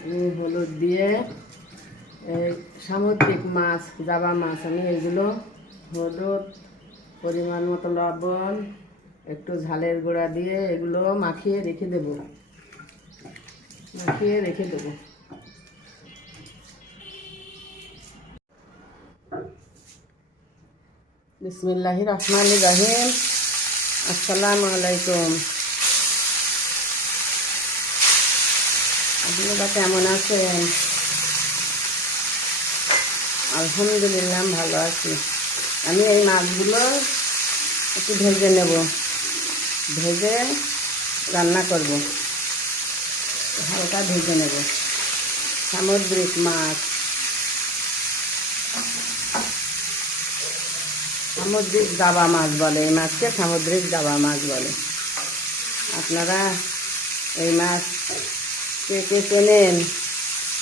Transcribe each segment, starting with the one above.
হলুদ দিয়ে সামুদ্রিক মাছ, জাবা মাছ, আমি এগুলো হলুদ, পরিমাণ মতো লবণ, একটু ঝালের গুঁড়া দিয়ে এগুলো মাখিয়ে রেখে দেবো। বিসমিল্লাহির রহমানির রহিম। আসসালামু আলাইকুম। আপনারা কেমন আছেন? আলহামদুলিল্লাহ ভালো আছি। আমি এই মাছগুলো একটু ভেজে নেব, ভেজে রান্না করব। হালকা ভেজে নেব। সামুদ্রিক মাছ, সামুদ্রিক জাবা মাছ বলে, এই মাছকে সামুদ্রিক জাবা মাছ বলে। আপনারা এই মাছ কে কে চেনেন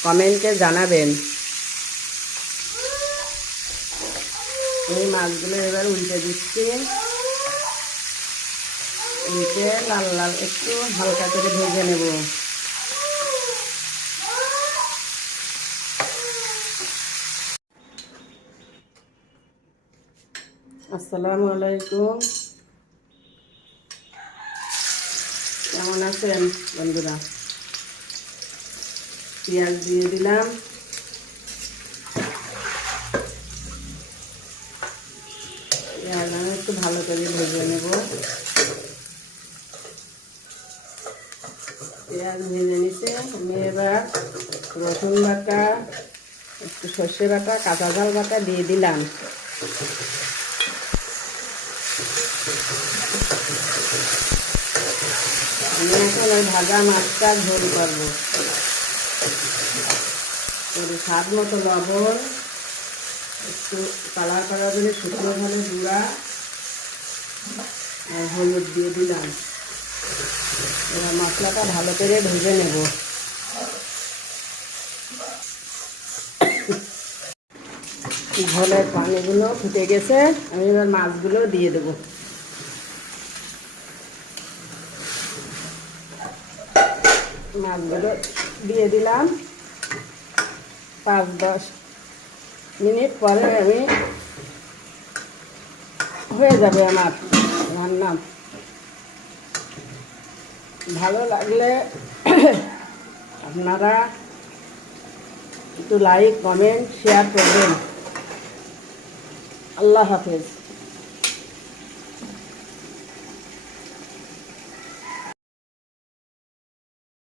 কমেন্টে জানাবেন। এই মাছগুলো এবার উল্টে দিচ্ছি, উল্টে লাল লাল একটু হালকা করে ভেজে নেব। আসসালামু আলাইকুম। কেমন আছেন বন্ধুরা? পেঁয়াজ দিয়ে দিলাম, পেঁয়াজ আমি একটু ভালো করে ভেজে নেব। পেঁয়াজ ভেজে নিতে আমি এবার রসুন বাটা, একটু সর্ষে বাটা, কাঁচা ঝাল বাটা দিয়ে দিলাম। আমি এখন ওই ভাজা মাছটা ঝোল করবো। স্বাদ মতো লবণ, একটু কালার করার জন্য শুকনো ধানের গুঁড়া আর হলুদ দিয়ে দিলাম। এবার মশলাটা ভালো করে ভেজে নেব। ঝোলের পানিগুলো ফুটে গেছে, আমি এবার মাছগুলো দিয়ে দেবো। মাছগুলো দিয়ে দিলাম। 5-10 মিনিট পরে আমি হয়ে যাবে আমার রান্না। ভালো লাগলে আপনারা একটু লাইক, কমেন্ট, শেয়ার করবেন। আল্লাহ হাফেজ।